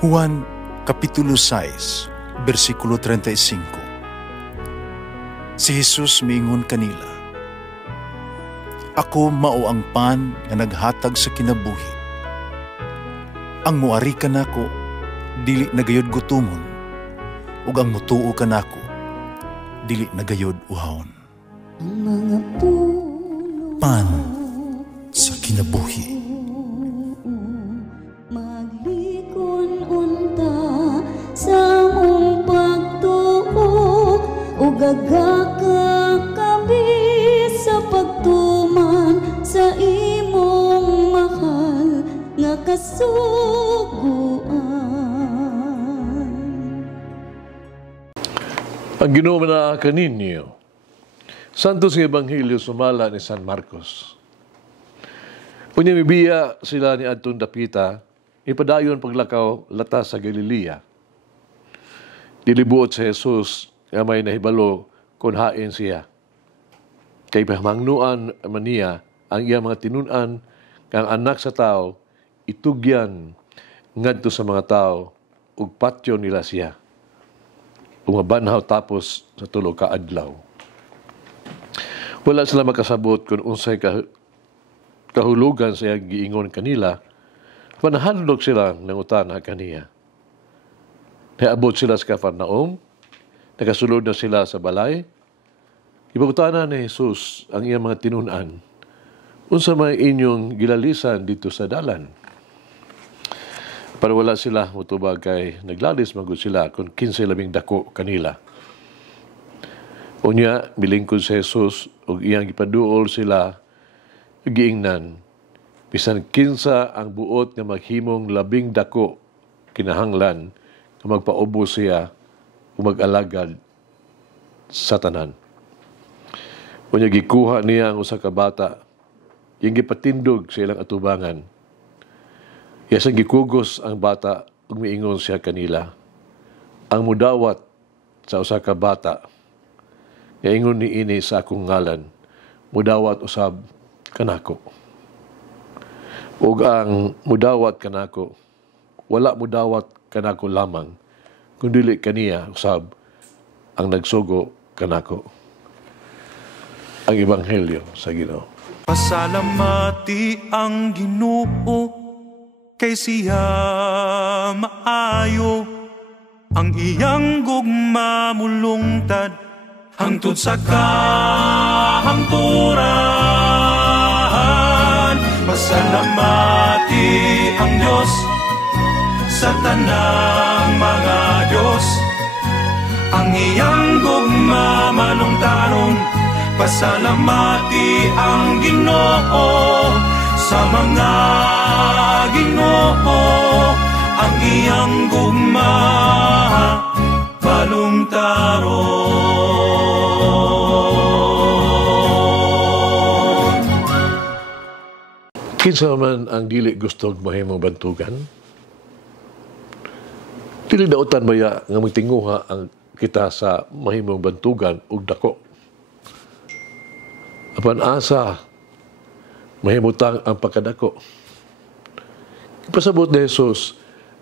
Juan Kapitulo 6, versikulo 35. Si Jesus miingon kanila, "Ako mao ang pan nga naghatag sa kinabuhi. Ang muari kanako dili nagayod gutumon, ug ang mutuo kanako dili nagayod uhawon." Ang mga puno Pan sa kinabuhi. maglikon unta sa mong pagtuo ug gagakabi sa pagtuman sa imong mahal nga kasuguan. Ang Ginoo na kaninyo, Santos ng Ebanghelyo sumala ni San Marcos. Unya mibiya sila ni adtong dapita, ipadayon paglakaw lata sa Galilea. Dilibuot sa Jesus nga may nahibalo kung hain siya. Kay pamangnuan man niya ang iyang mga tinunan kang anak sa tao itugyan ngadto sa mga tao ug patyo nila siya. Umabanhaw tapos sa tulo ka adlaw. Wala sila makasabot kung unsay kahulugan sa iyang giingon kanila, panahadlok sila ng utana kaniya. Naabot sila sa Capernaum, nakasulod na sila sa balay. Ipagutana ni Jesus ang iyang mga tinunan, unsa may inyong gilalisan dito sa dalan. Para wala sila mutubag kay naglalis magud sila kung 15 labing dako kanila. Unya, milingkod si Jesus ug iyang gipaduol sila giingnan. Bisan kinsa ang buot nga maghimong labing dako kinahanglan nga magpaubos siya ug mag-alagad sa tanan. Unya gikuha niya ang usa ka bata, iyang gipatindog sa ilang atubangan. Yasang gikugos ang bata ug miingon siya kanila, "Ang mudawat sa usa ka bata nga ingon ni ini sa akong ngalan, mudawat usab kanako. Ug ang mudawat kanako, wala mudawat kanako lamang, kundi kaniya usab ang nagsugo kanako." Ang Ebanghelyo sa Ginoo. Pasalamati ang Ginoo kay siya maayo, ang iyang gugma mulungtad hangtod sa kahangturan. Pasalamati ang Diyos sa tanang mga Diyos, ang iyang gugma malungtaron. Pasalamati ang Ginoo sa mga Ginoo, ang iyang gugma balungtaron. Kinsa man ang dili gustong mahimong bantugan? Dili daotan baya nga magtinguha ang kita sa mahimong bantugan ug dako. Apan asa mahimutang ang pagkadako. Ipasabot ni Jesus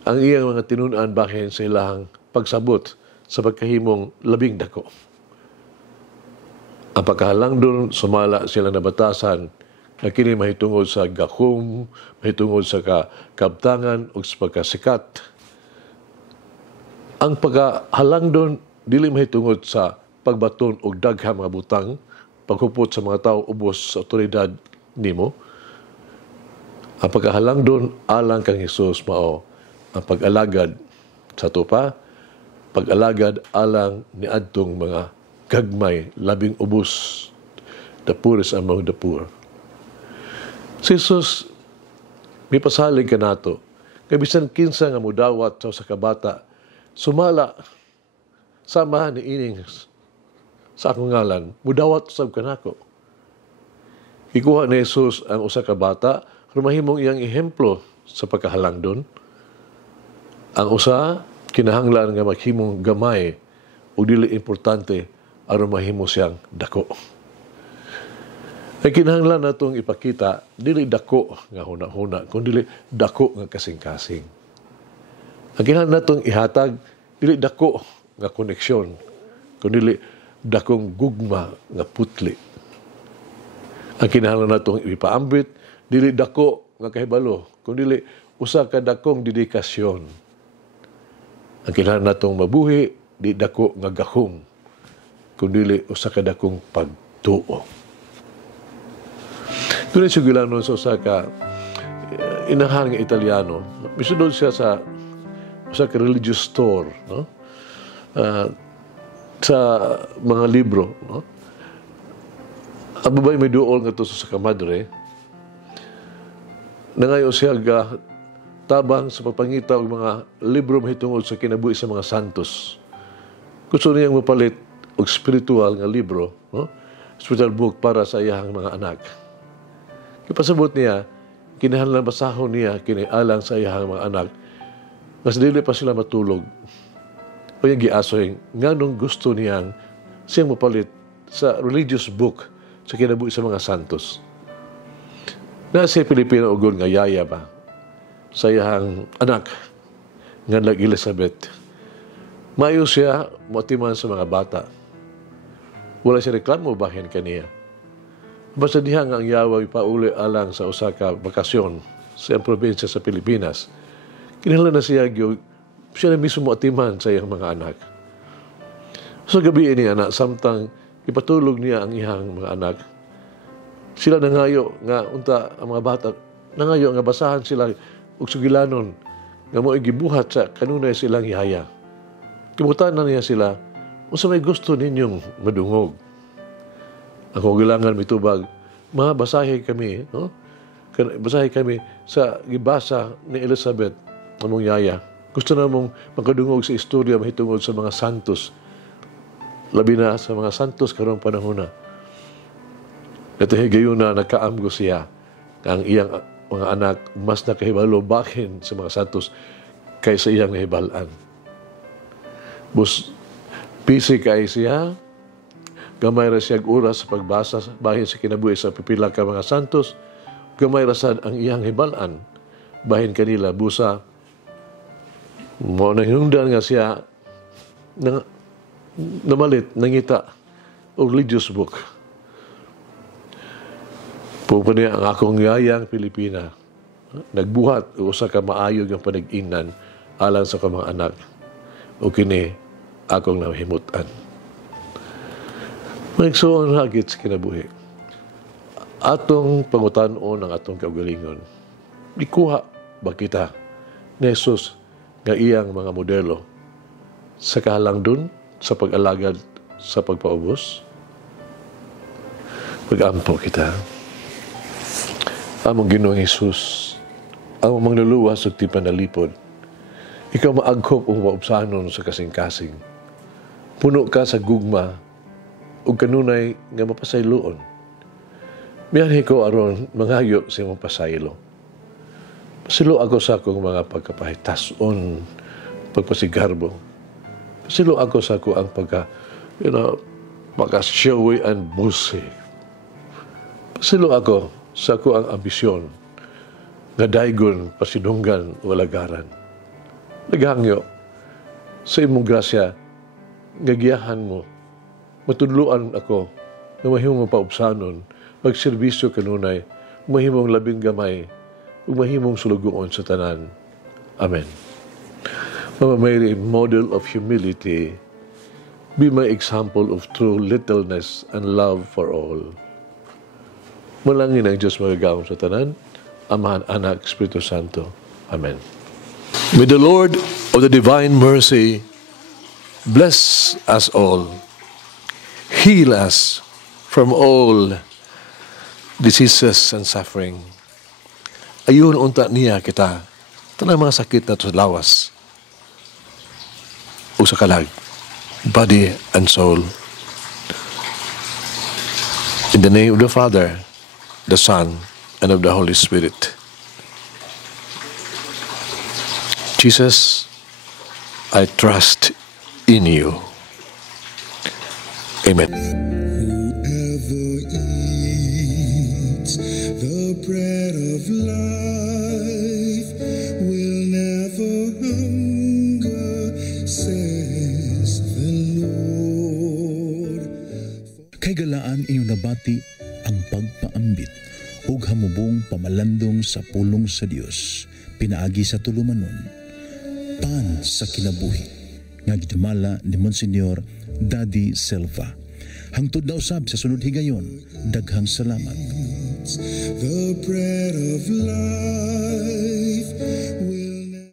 ang iyang mga tinunan bahin sa ilang pagsabot sa pagkahimong labing dako. Ang pagkahalangdon sumala sila na batasan na kini mahitungod sa gahom, mahitungod sa kabtangan o sa pagkasikat. Ang pagkahalangdon dili mahitungod sa pagbaton og daghang mga butang, paghupot sa mga tao ubos sa otoridad nimo. Ang pagkahalangdon alang kang Hesus mao ang pag-alagad sa tupa, pag-alagad alang ni adtong mga gagmay labing ubos, the poorest among the poor. Si Jesus may pasalig ka nato nga bisan kinsa nga mudawat sa kabata sumala sama ni ining sa akong ngalan, mudawat sab kanako. Ikuha ni Jesus ang usa ka bata, rumahimong iyang ehemplo sa pagkahalangdon. Ang usa, kinahanglan nga maghimong gamay o dili importante aron mahimo siyang dako. Ay kinahanglan natong ipakita, dili dako nga huna-huna, kundi dako nga kasing-kasing. Ang kinahanglan natong ihatag, dili dako nga koneksyon, kundi dakong gugma nga putli. Ang kinahanglan natong ipaambit, dili dako nga kahibalo, kundi usa ka dakong dedikasyon. Ang kinahanglan natong mabuhi, di dako nga gahom, kundi usa ka dakong pagtuo. Doon ay sugilanon sa usa ka inahang Italiano. Misudod siya sa usa ka religious store, no? Sa mga libro, no? Ang babae may duol nga to sa kamadre, nangayo siya tabang sa papangita og mga libro mahitungod sa kinabuhi sa mga santos. Gusto niyang mapalit og spiritual nga libro, no? Spiritual book para sa iyang mga anak. Ipasabot niya, kinahanglan basahon niya kinialang sa iyang mga anak, mas dili pa sila matulog. O yung giasoy, nganong gusto niyang siyang mapalit sa religious book sa kinabuhi sa mga santos. Na si Pilipino ugon nga yaya ba sa iyang anak nga Elizabeth. Mayo siya motiman sa mga bata. Wala siya reklamo bahin kaniya. Basta diha nga ang yawa ipauli alang sa usa ka bakasyon sa iyang probinsya sa Pilipinas. Kinahanglan na siya na mismo atiman sa iyang mga anak. So gabi ini anak, samtang ipatulog niya ang iyang mga anak, sila nangayo nga unta ang mga bata, nangayo nga basahan sila og sugilanon nga mo'y gibuhat sa kanunay silang yaya. Kibutan na niya sila, unsa may gusto ninyong madungog. Ako gilangan mitubag, mga basahe kami, no? Basahe kami sa gibasa ni Elizabeth, among yaya. Gusto na mong makadungog sa istorya mahitungod sa mga santos. Labi na sa mga santos karong panahon na. Ito higayon na nagkaamgo siya ang iyang mga anak mas nakahibalo bahin sa mga santos kaysa iyang nahibalaan. Bus, busy kay siya, gamay ra siya oras sa pagbasa bahin sa kinabuhi sa pipila ka mga santos, gamay ra sad ang iyang hibalaan bahin kanila busa mo nanghungdan nga siya namalit nangita og religious book. Pupunta niya ang akong yayang Pilipina, nagbuhat usa ka maayog ang panag-inan alang sa kamang anak o kini akong nahimutan. Magsuon hagit sa kinabuhi. Atong pangutan-on ang atong kaugalingon. Ikuha ba kita ni Jesus nga iyang mga modelo sa kahalangdon, sa pag-alagad, sa pagpaubos? Pag-ampo kita. Among Ginoong Jesus, among mangluluwas ug tipan na lipod, ikaw maagkop o maubsanon sa kasing-kasing. Puno ka sa gugma ug kanunay nga mapasayloon. Miyanhi ko aron mangayo sa imong pasaylo. Pasilo ako sa akong mga pagkapahitason, pagpasigarbo. Pasilo ako sa ako ang pagka-showy and bossy. Pasilo ako sa ako ang ambisyon, nga daygon, pasidunggan, walagaran. Naghangyo sa imong grasya, gagiyahan mo, matudluan ako, na mahimong paubsanon, pagserbisyo kanunay, mahimong labing gamay, ug mahimong sulugoon sa tanan. Amen. Mama Mary, model of humility, be my example of true littleness and love for all. Malangin ang Diyos magagawang sa tanan, Amahan, Anak, Espiritu Santo. Amen. May the Lord of the divine mercy bless us all, heal us from all diseases and suffering. Ayun unta niya kita, tanang mga sakit na sa lawas o sa kalag, body and soul. In the name of the Father, the Son, and of the Holy Spirit. Jesus, I trust in you. Amen. Whoever eats the bread of life will never hunger. Kay galaan inyo nabati ang pagpaambit ug hamubong pamalandong sa pulong sa Dios pinaagi sa tulumanon. Pan sa kinabuhi nga gidumala ni Monsignor Daddy Silva. Hangtod na usab sa sunod higayon, daghang salamat. The bread of life.